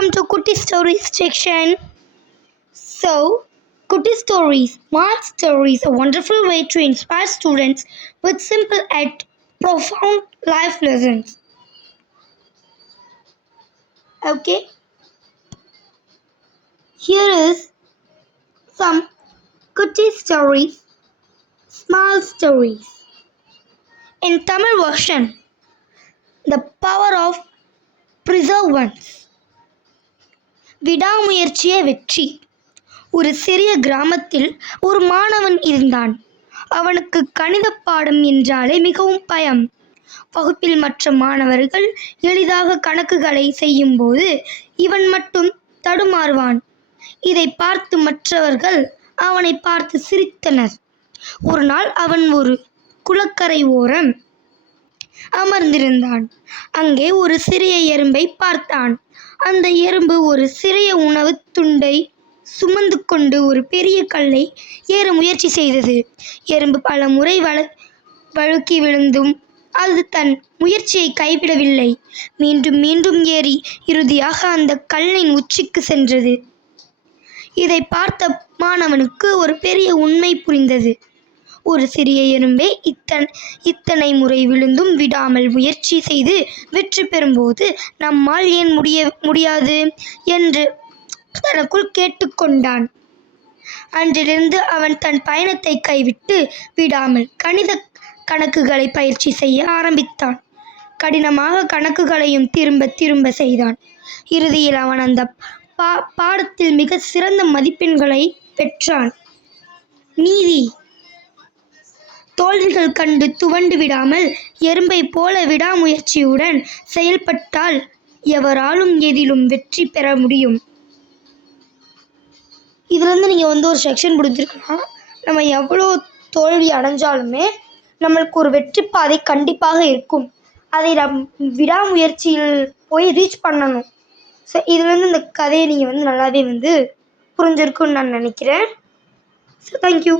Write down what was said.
Welcome to Kutti Stories section. So, Kutti Stories, smart stories, a wonderful way to inspire students with simple yet profound life lessons. Okay, here is some Kutti Stories, small stories. In Tamil version, the power of perseverance. விடாமுயற்சியே வெற்றி. ஒரு சிறிய கிராமத்தில் ஒரு மாணவன் இருந்தான். அவனுக்கு கணித பாடம் என்றாலே மிகவும் பயம். வகுப்பில் மற்ற மாணவர்கள் எளிதாக கணக்குகளை செய்யும்போது இவன் மட்டும் தடுமாறுவான். இதை பார்த்து மற்றவர்கள் அவனை பார்த்து சிரித்தனர். ஒரு நாள் அவன் ஒரு குளக்கரை ஓரம் அமர்ந்திருந்தான். அங்கே ஒரு சிறிய எறும்பை பார்த்தான். அந்த எறும்பு ஒரு சிறிய உணவு துண்டை சுமந்து கொண்டு ஒரு பெரிய கல்லை ஏற முயற்சி செய்தது. எறும்பு பல முறை வழுக்கி விழுந்தும் அது தன் முயற்சியை கைவிடவில்லை. மீண்டும் மீண்டும் ஏறி இறுதியாக அந்த கல்லின் உச்சிக்கு சென்றது. இதை பார்த்த மாணவனுக்கு ஒரு பெரிய உண்மை புரிந்தது. ஒரு சிறிய எறும்பே இத்தனை முறை விழுந்தும் விடாமல் முயற்சி செய்து வெற்றி பெறும்போது நம்மால் ஏன் முடியாது என்று தனக்குள் கேட்டுக்கொண்டான். அன்றிலிருந்து அவன் தன் பயணத்தை கைவிட்டு விடாமல் கணித கணக்குகளை பயிற்சி செய்ய ஆரம்பித்தான். கடினமாக கணக்குகளையும் திரும்ப திரும்ப செய்தான். இறுதியில் அவன் அந்த பாடத்தில் மிக சிறந்த மதிப்பெண்களை பெற்றான். நீதி: தோல்விகள் கண்டு துவண்டு விடாமல் எறும்பை போல விடாமுயற்சியுடன் செயல்பட்டால் எவராலும் எதிலும் வெற்றி பெற முடியும். இதுலேருந்து நீங்கள் ஒரு செக்ஷன் புரிஞ்சிருக்கலாம். நம்ம எவ்வளோ தோல்வி அடைஞ்சாலுமே நம்மளுக்கு ஒரு வெற்றி பாதை கண்டிப்பாக இருக்கும். அதை விடாமுயற்சியில் போய் ரீச் பண்ணணும். ஸோ இதுலேருந்து இந்த கதையை நீங்கள் நல்லாவே புரிஞ்சிருக்குன்னு நான் நினைக்கிறேன். So thank you.